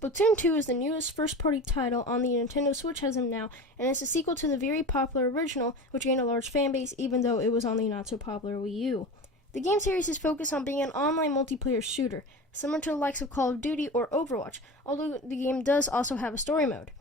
Splatoon 2 is the newest first-party title on the Nintendo Switch as of now, and it's a sequel to the very popular original, which gained a large fanbase even though it was on the not-so-popular Wii U. The game series is focused on being an online multiplayer shooter, similar to the likes of Call of Duty or Overwatch, although the game does also have a story mode.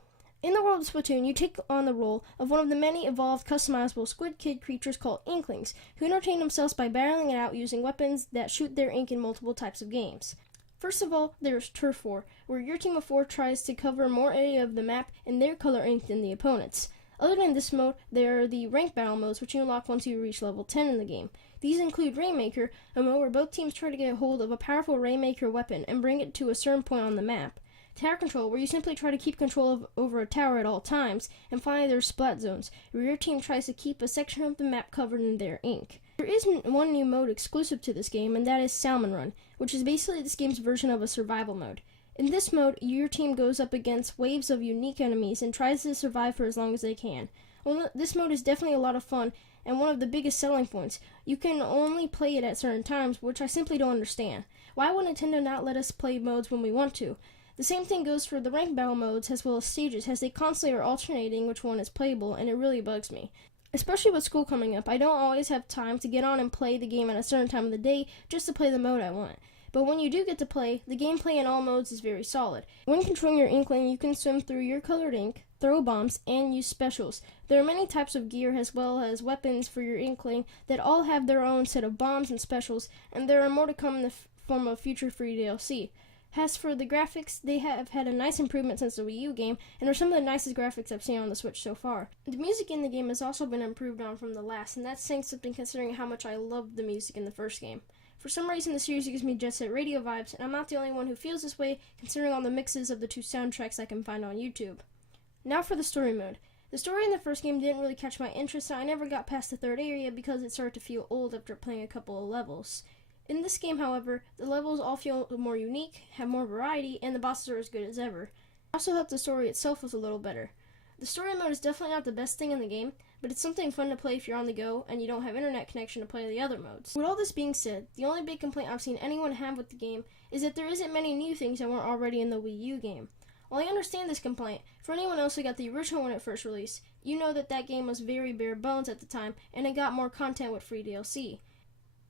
In the world of Splatoon, you take on the role of one of the many evolved, customizable Squid Kid creatures called Inklings, who entertain themselves by battling it out using weapons that shoot their ink in multiple types of games. First of all, there's Turf War, where your team of 4 tries to cover more area of the map in their color ink than the opponents. Other than this mode, there are the ranked battle modes, which you unlock once you reach level 10 in the game. These include Rainmaker, a mode where both teams try to get a hold of a powerful Rainmaker weapon and bring it to a certain point on the map. Tower Control, where you simply try to keep control over a tower at all times. And finally, there's Splat Zones, where your team tries to keep a section of the map covered in their ink. There is one new mode exclusive to this game, and that is Salmon Run, which is basically this game's version of a survival mode. In this mode, your team goes up against waves of unique enemies and tries to survive for as long as they can. Well, this mode is definitely a lot of fun, and one of the biggest selling points. You can only play it at certain times, which I simply don't understand. Why would Nintendo not let us play modes when we want to? The same thing goes for the ranked battle modes as well as stages, as they constantly are alternating which one is playable, and it really bugs me. Especially with school coming up, I don't always have time to get on and play the game at a certain time of the day just to play the mode I want. But when you do get to play, the gameplay in all modes is very solid. When controlling your Inkling, you can swim through your colored ink, throw bombs, and use specials. There are many types of gear as well as weapons for your Inkling that all have their own set of bombs and specials, and there are more to come in the form of future free DLC. As for the graphics, they have had a nice improvement since the Wii U game, and are some of the nicest graphics I've seen on the Switch so far. The music in the game has also been improved on from the last, and that's saying something considering how much I loved the music in the first game. For some reason, the series gives me Jet Set Radio vibes, and I'm not the only one who feels this way, considering all the mixes of the 2 soundtracks I can find on YouTube. Now for the story mode. The story in the first game didn't really catch my interest, and I never got past the 3rd area because it started to feel old after playing a couple of levels. In this game, however, the levels all feel more unique, have more variety, and the bosses are as good as ever. It also helped the story itself was a little better. The story mode is definitely not the best thing in the game, but it's something fun to play if you're on the go and you don't have internet connection to play the other modes. With all this being said, the only big complaint I've seen anyone have with the game is that there isn't many new things that weren't already in the Wii U game. While I understand this complaint, for anyone else who got the original when it first released, you know that game was very bare bones at the time, and it got more content with free DLC.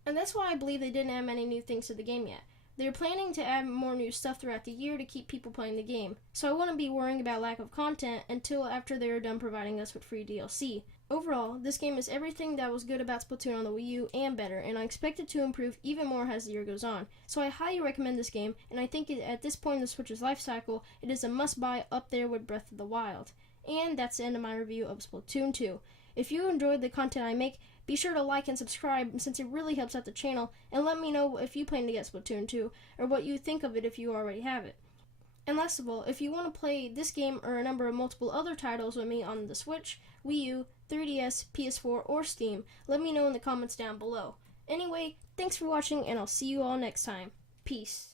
And that's why I believe they didn't add many new things to the game yet. They're planning to add more new stuff throughout the year to keep people playing the game, so I wouldn't be worrying about lack of content until after they are done providing us with free DLC. Overall, this game is everything that was good about Splatoon on the Wii U and better, and I expect it to improve even more as the year goes on. So I highly recommend this game, and I think at this point in the Switch's life cycle, it is a must-buy up there with Breath of the Wild. And that's the end of my review of Splatoon 2. If you enjoyed the content I make, be sure to like and subscribe since it really helps out the channel, and let me know if you plan to get Splatoon 2, or what you think of it if you already have it. And last of all, if you want to play this game or a number of multiple other titles with me on the Switch, Wii U, 3DS, PS4, or Steam, let me know in the comments down below. Anyway, thanks for watching, and I'll see you all next time. Peace.